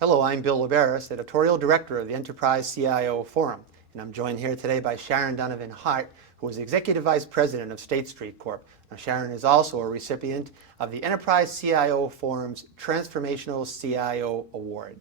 Hello, I'm Bill Liberis, Editorial Director of the Enterprise CIO Forum, and I'm joined here today by Sharon Donovan-Hart, who is Executive Vice President of State Street Corp. Now, Sharon is also a recipient of the Enterprise CIO Forum's Transformational CIO Award.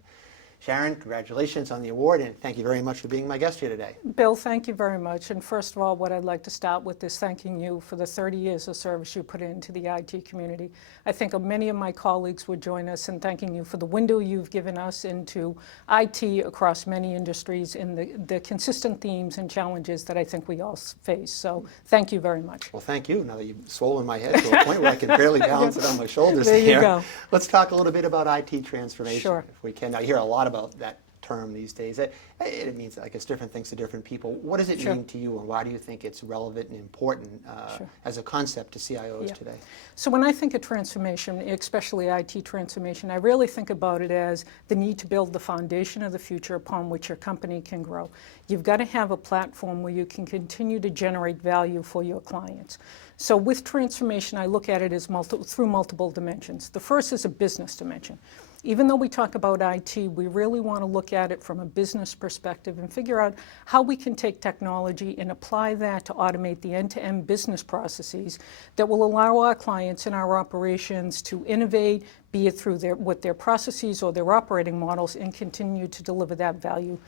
Sharon, congratulations on the award, and thank you very much for being my guest here today. Bill, thank you very much. And first of all, what I'd like to start with is thanking you for the 30 years of service you put into the IT community. I think many of my colleagues would join us in thanking you for the window you've given us into IT across many industries and the consistent themes and challenges that I think we all face. So thank you very much. Well, thank you. Now that you've swollen my head to a point where I can barely balance it on my shoulders There here. you go. Let's talk a little bit about IT transformation, Sure. if we can. I hear a lot about that term these days. It means, I guess, different things to different people. What does it Sure. mean to you, and why do you think it's relevant and important Sure. as a concept to CIOs Yeah. today? So when I think of transformation, especially IT transformation, I really think about it as the need to build the foundation of the future upon which your company can grow. You've got to have a platform where you can continue to generate value for your clients. So with transformation, I look at it as through multiple dimensions. The first is a business dimension. Even though we talk about IT, we really want to look at it from a business perspective and figure out how we can take technology and apply that to automate the end-to-end business processes that will allow our clients and our operations to innovate, be it through with their processes or their operating models, and continue to deliver that value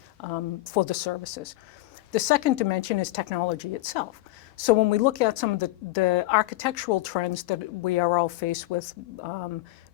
for the services. The second dimension is technology itself. So when we look at some of the architectural trends that we are all faced with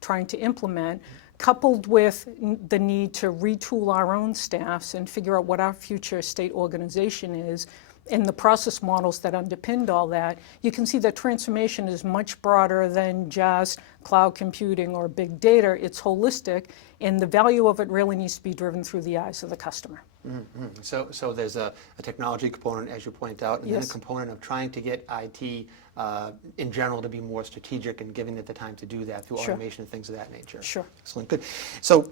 trying to implement, coupled with the need to retool our own staffs and figure out what our future state organization is, and the process models that underpinned all that, you can see that transformation is much broader than just cloud computing or big data. It's holistic, and the value of it really needs to be driven through the eyes of the customer. Mm-hmm. So there's a technology component, as you point out, and Yes. then a component of trying to get IT in general to be more strategic and giving it the time to do that through Sure. automation and things of that nature. Sure. Excellent. Good. So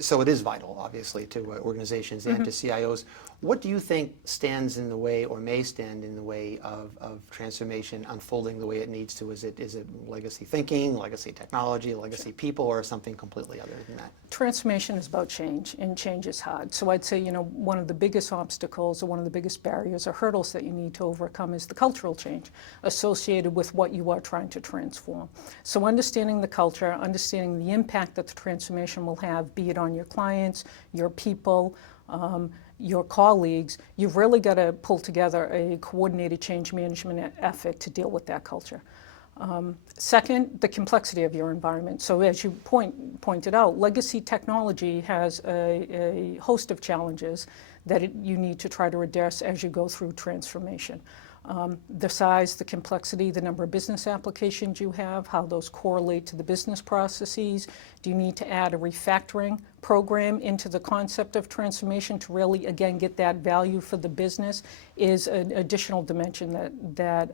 so it is vital, obviously, to organizations and to CIOs. What do you think stands in the way, or may stand in the way, of transformation unfolding the way it needs to? Is it legacy thinking, legacy technology, legacy people, or something completely other than that? Transformation is about change, and change is hard. So I'd say, one of the biggest obstacles or one of the biggest barriers or hurdles that you need to overcome is the cultural change associated with what you are trying to transform. So understanding the culture, understanding the impact that the transformation will have, be it on your clients, your people, your colleagues, you've really got to pull together a coordinated change management effort to deal with that culture. Second, the complexity of your environment. So as you pointed out, legacy technology has a host of challenges that you need to try to address as you go through transformation. The size, the complexity, the number of business applications you have, how those correlate to the business processes. Do you need to add a refactoring program into the concept of transformation to really, again, get that value for the business, is an additional dimension that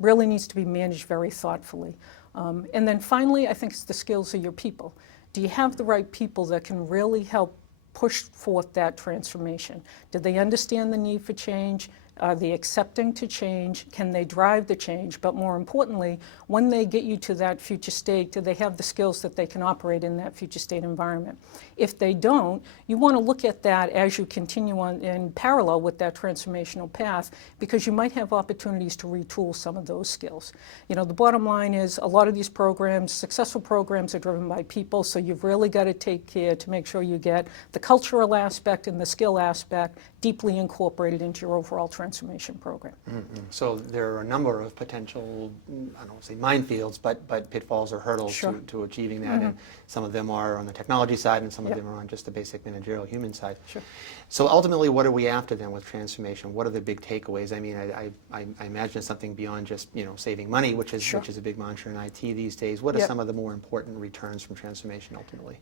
really needs to be managed very thoughtfully. And then finally, I think it's the skills of your people. Do you have the right people that can really help push forth that transformation? Do they understand the need for change? Are they accepting to change? Can they drive the change? But more importantly, when they get you to that future state, do they have the skills that they can operate in that future state environment? If they don't, you want to look at that as you continue on in parallel with that transformational path, because you might have opportunities to retool some of those skills. The bottom line is a lot of these programs, successful programs, are driven by people, so you've really got to take care to make sure you get the cultural aspect and the skill aspect deeply incorporated into your overall transformation program. Mm-hmm. So there are a number of potential, I don't want to say minefields, but pitfalls or hurdles Sure. to achieving that, and some of them are on the technology side, and some of Yep. them are on just the basic managerial human side. Sure. So ultimately, what are we after then with transformation? What are the big takeaways? I mean, I imagine it's something beyond just saving money, which is Sure. a big mantra in IT these days. What are Yep. some of the more important returns from transformation ultimately?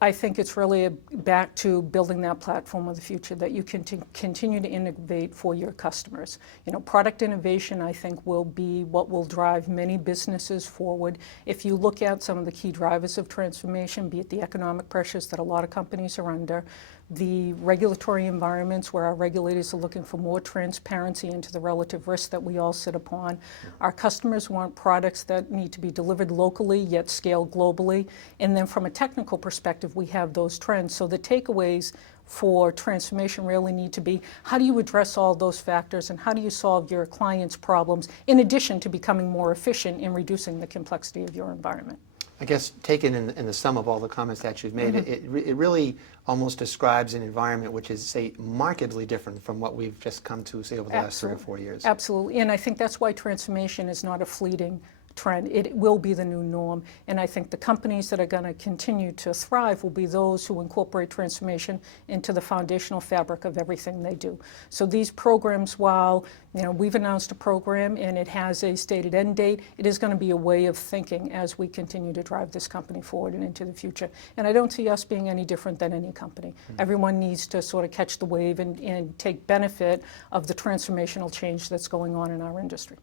I think it's really back to building that platform of the future that you can continue to innovate for your customers. Product innovation, I think, will be what will drive many businesses forward. If you look at some of the key drivers of transformation, be it the economic pressures that a lot of companies are under, the regulatory environments where our regulators are looking for more transparency into the relative risk that we all sit upon. Our customers want products that need to be delivered locally yet scale globally. And then from a technical perspective, we have those trends. So the takeaways for transformation really need to be, how do you address all those factors and how do you solve your clients' problems in addition to becoming more efficient in reducing the complexity of your environment? I guess taken in the sum of all the comments that you've made, it really almost describes an environment which is, say, markedly different from what we've just come to, say, over the last 3 or 4 years. Absolutely, and I think that's why transformation is not a fleeting trend. It will be the new norm, and I think the companies that are going to continue to thrive will be those who incorporate transformation into the foundational fabric of everything they do. So these programs, while we've announced a program and it has a stated end date, it is going to be a way of thinking as we continue to drive this company forward and into the future. And I don't see us being any different than any company. Everyone needs to sort of catch the wave and take benefit of the transformational change that's going on in our industry.